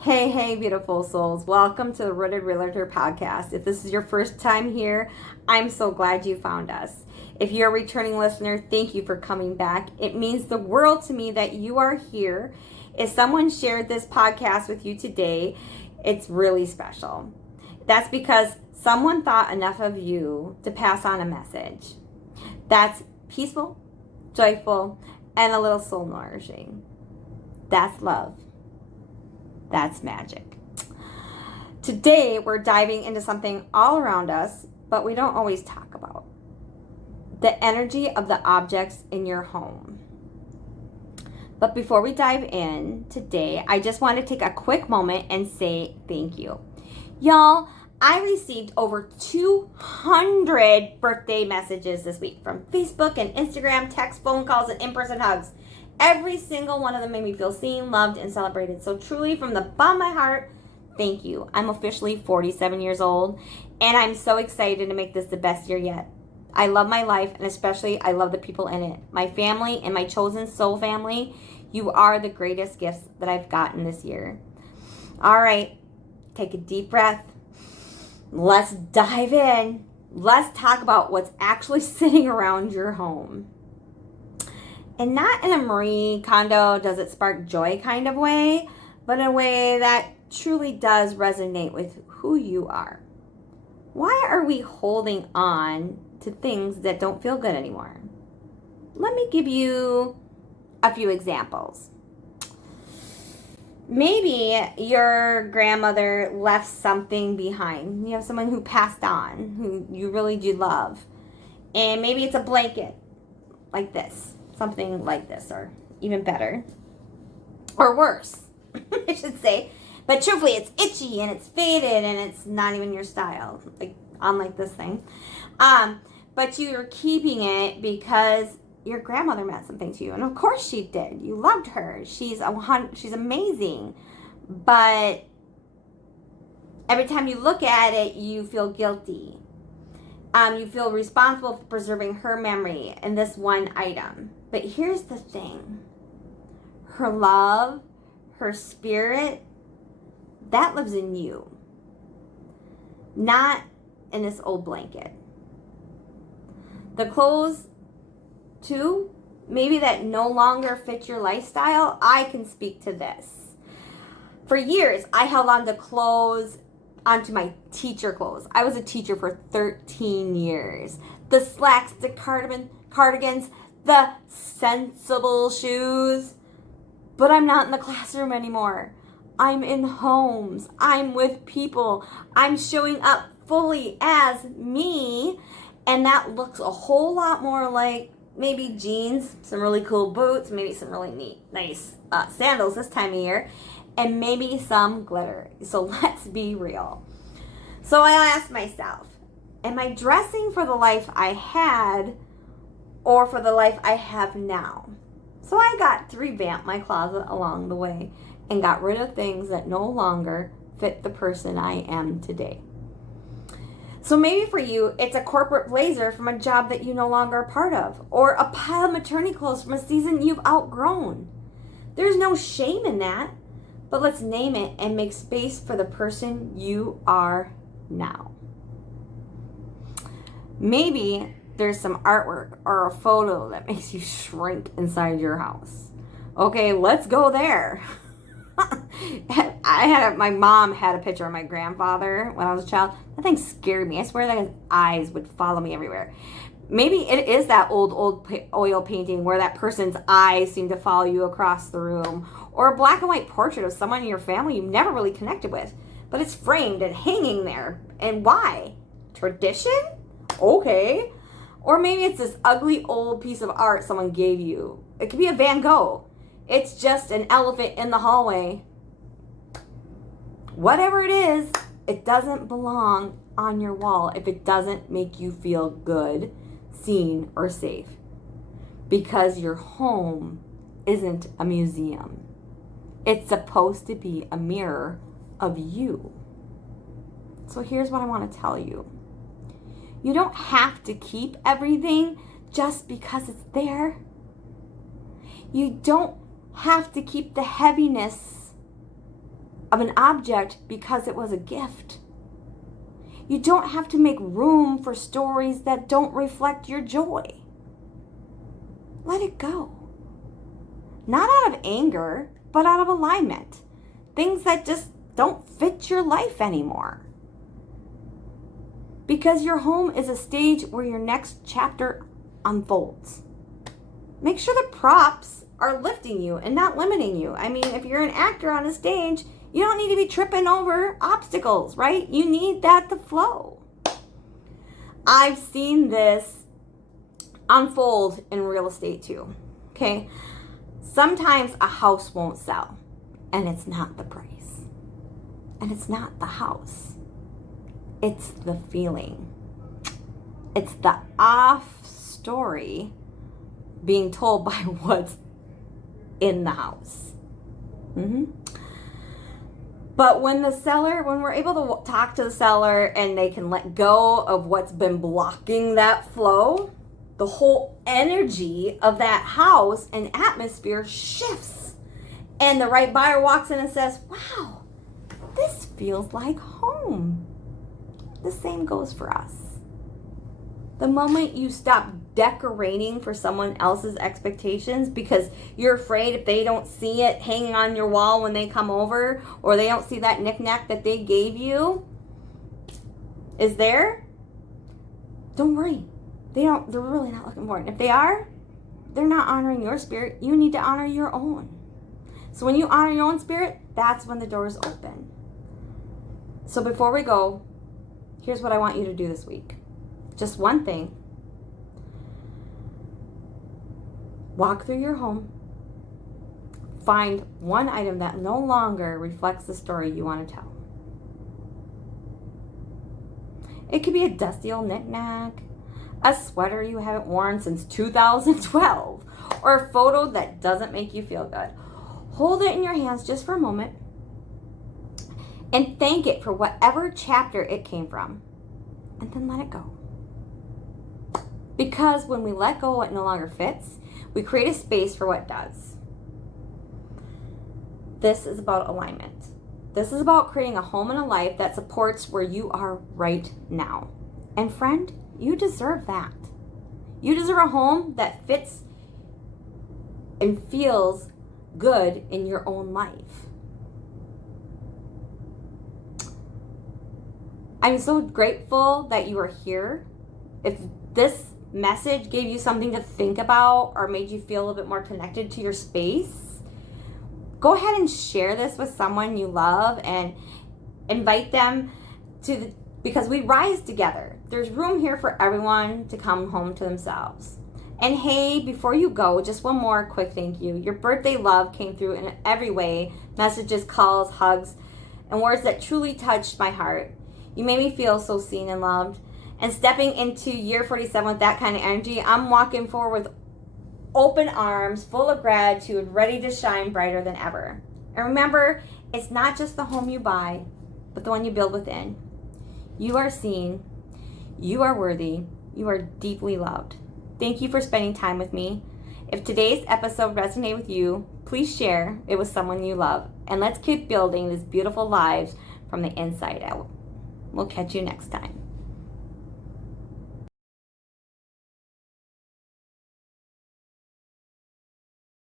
Hey, beautiful souls. Welcome to the Rooted Realtor podcast. If this is your first time here, I'm so glad you found us. If you're a returning listener, thank you for coming back. It means the world to me that you are here. If someone shared this podcast with you today, it's really special. That's because someone thought enough of you to pass on a message that's peaceful, joyful, and a little soul nourishing. That's love. That's magic. Today, we're diving into something all around us, but we don't always talk about. The energy of the objects in your home. But before we dive in today, I just want to take a quick moment and say thank you. Y'all, I received over 200 birthday messages this week from Facebook and Instagram, text, phone calls, and in-person hugs. Every single one of them made me feel seen, loved, and celebrated. So truly, from the bottom of my heart, thank you. I'm officially 47 years old, and I'm so excited to make this the best year yet. I love my life, and especially I love the people in it. My family and my chosen soul family, you are the greatest gifts that I've gotten this year. All right, take a deep breath. Let's dive in. Let's talk about what's actually sitting around your home. And not in a Marie Kondo, does it spark joy kind of way, but in a way that truly does resonate with who you are. Why are we holding on to things that don't feel good anymore? Let me give you a few examples. Maybe your grandmother left something behind. You have someone who passed on, who you really do love. And maybe it's a blanket like this. Something like this, or even better, or worse, I should say. But truthfully, it's itchy and it's faded and it's not even your style, like unlike this thing. But you're keeping it because your grandmother meant something to you, and of course she did. You loved her. She's amazing, but every time you look at it, you feel guilty. You feel responsible for preserving her memory in this one item. But here's the thing. Her love, her spirit, that lives in you. Not in this old blanket. The clothes, too, maybe that no longer fit your lifestyle, I can speak to this. For years, I held on to clothes, onto my teacher clothes. I was a teacher for 13 years. The slacks, the cardigans, the sensible shoes. But I'm not in the classroom anymore. I'm in homes. I'm with people. I'm showing up fully as me. And that looks a whole lot more like maybe jeans, some really cool boots, maybe some really nice sandals this time of year, and maybe some glitter. So let's be real. So I asked myself, am I dressing for the life I had or for the life I have now? So I got to revamp my closet along the way and got rid of things that no longer fit the person I am today. So maybe for you, it's a corporate blazer from a job that you no longer are part of, or a pile of maternity clothes from a season you've outgrown. There's no shame in that, but let's name it and make space for the person you are now. Maybe there's some artwork or a photo that makes you shrink inside your house. Okay, let's go there. My mom had a picture of my grandfather when I was a child. That thing scared me. I swear that his eyes would follow me everywhere. Maybe it is that old oil painting where that person's eyes seem to follow you across the room. Or a black and white portrait of someone in your family you never really connected with. But it's framed and hanging there. And why? Tradition? Okay. Or maybe it's this ugly old piece of art someone gave you. It could be a Van Gogh. It's just an elephant in the hallway. Whatever it is, it doesn't belong on your wall if it doesn't make you feel good, seen, or safe. Because your home isn't a museum. It's supposed to be a mirror of you. So here's what I want to tell you. You don't have to keep everything just because it's there. You don't have to keep the heaviness of an object because it was a gift. You don't have to make room for stories that don't reflect your joy. Let it go. Not out of anger, but out of alignment. Things that just don't fit your life anymore. Because your home is a stage where your next chapter unfolds. Make sure the props are lifting you and not limiting you. I mean, if you're an actor on a stage, you don't need to be tripping over obstacles, right? You need that to flow. I've seen this unfold in real estate too, okay? Sometimes a house won't sell, and it's not the price. And it's not the house. It's the feeling. It's the off story being told by what's in the house. But when we're able to talk to the seller and they can let go of what's been blocking that flow, the whole energy of that house and atmosphere shifts. And the right buyer walks in and says, wow, this feels like home. The same goes for us. The moment you stop decorating for someone else's expectations because you're afraid if they don't see it hanging on your wall when they come over, or they don't see that knickknack that they gave you is there, don't worry. They're really not looking for it. And if they are, they're not honoring your spirit. You need to honor your own. So when you honor your own spirit, that's when the doors open. So before we go, here's what I want you to do this week. Just one thing. Walk through your home. Find one item that no longer reflects the story you want to tell. It could be a dusty old knickknack, a sweater you haven't worn since 2012, or a photo that doesn't make you feel good. Hold it in your hands just for a moment and thank it for whatever chapter it came from, and then let it go. Because when we let go of what no longer fits, we create a space for what does. This is about alignment. This is about creating a home and a life that supports where you are right now. And friend, you deserve that. You deserve a home that fits and feels good in your own life. I'm so grateful that you are here. If this message gave you something to think about or made you feel a little bit more connected to your space, go ahead and share this with someone you love and invite them to because we rise together. There's room here for everyone to come home to themselves. And hey, before you go, just one more quick thank you. Your birthday love came through in every way. Messages, calls, hugs, and words that truly touched my heart. You made me feel so seen and loved. And stepping into year 47 with that kind of energy, I'm walking forward with open arms, full of gratitude, ready to shine brighter than ever. And remember, it's not just the home you buy, but the one you build within. You are seen, you are worthy, you are deeply loved. Thank you for spending time with me. If today's episode resonated with you, please share it with someone you love. And let's keep building these beautiful lives from the inside out. We'll catch you next time.